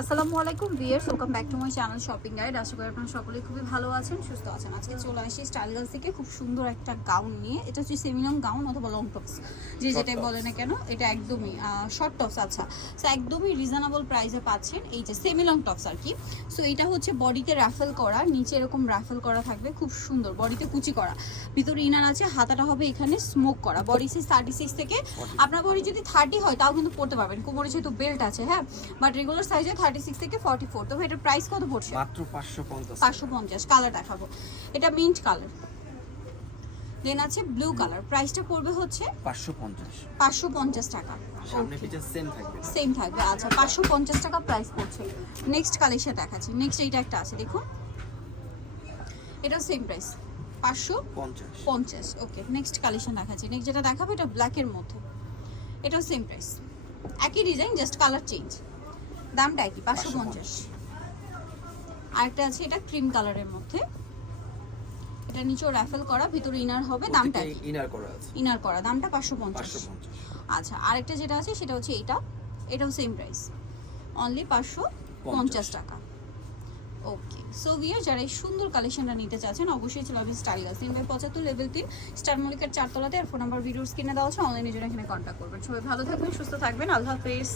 আসসালামু আলাইকুম viewers, welcome back to my channel shopping guide. আশা করি আপনারা সকলেই খুবই ভালো আছেন, সুস্থ আছেন। আজকে চলে আসি স্টাইল গার্লস থেকে খুব সুন্দর একটা গাউন নিয়ে। এটা হচ্ছে সেমিলং গাউন অথবা লং টপস, যে যেটাই বলে না কেন। এটা একদমই শর্ট টপস। আচ্ছা, সো একদমই রিজনেবল প্রাইসে পাচ্ছেন এই যে সেমিলং টপস আর কি। সো এটা হচ্ছে বডিতে রাফেল করা, নিচে এরকম রাফেল করা থাকবে, খুব সুন্দর। বডিতে কুচি করা, ভিতরে ইনার আছে, হাতাটা হবে এখানে স্মোক করা। বডি সাইজ 36 থেকে, আপনার বডি যদি 30 হয় তাও কিন্তু পড়তে পারবেন, কোমরে যেহেতু বেল্ট আছে। হ্যাঁ, বাট রেগুলার সাইজে 36 থেকে 44। তো এটার প্রাইস কত পড়ছে? মাত্র 550। 550। কালার দেখাবো, এটা মিন্ট কালার, দেন আছে ব্লু কালার। প্রাইসটা পড়বে হচ্ছে 550 টাকা। সামনে পিছে সেম থাকবে, সেম থাকবে। আচ্ছা, 550 টাকা প্রাইস পড়ছে। নেক্সট কালেকশন দেখাচ্ছি। নেক্সট এইটা একটা আছে, দেখুন, এটা সেম প্রাইস 550। ওকে, নেক্সট কালেকশন দেখাচ্ছি। নেক্সট যেটা দেখাবো এটা ব্ল্যাকের মধ্যে, এটাও সেম প্রাইস, একই ডিজাইন, জাস্ট কালার চেঞ্জ। দামটা একই, 550। আরেকটা আছে, এটা ক্রিম কালারের মধ্যে, এটা নিচেও রাফেল করা, ভিতরে ইনার হবে। দামটা কি? ইনার করা আছে, ইনার করা, দামটা 550। আচ্ছা, আরেকটা যেটা আছে সেটা হচ্ছে এটা, এটাও সেম প্রাইস, অনলি 550 টাকা। ওকে, সো ভিউয়ার, যারা এই সুন্দর কালেকশনটা নিতে চাচ্ছেন অবশ্যই চলে আসবেন স্টাইল গার্লস, 3/75 লেভেল 3, স্টার মল্লিকার 4 তলাতে। আর ফোন নাম্বার ভিডিওর স্ক্রিনে দেওয়া আছে, অনলাইনে জন্য এখানে কন্ট্যাক্ট করবেন। সবাই ভালো থাকবেন, সুস্থ থাকবেন, আল্লাহ হাফেজ।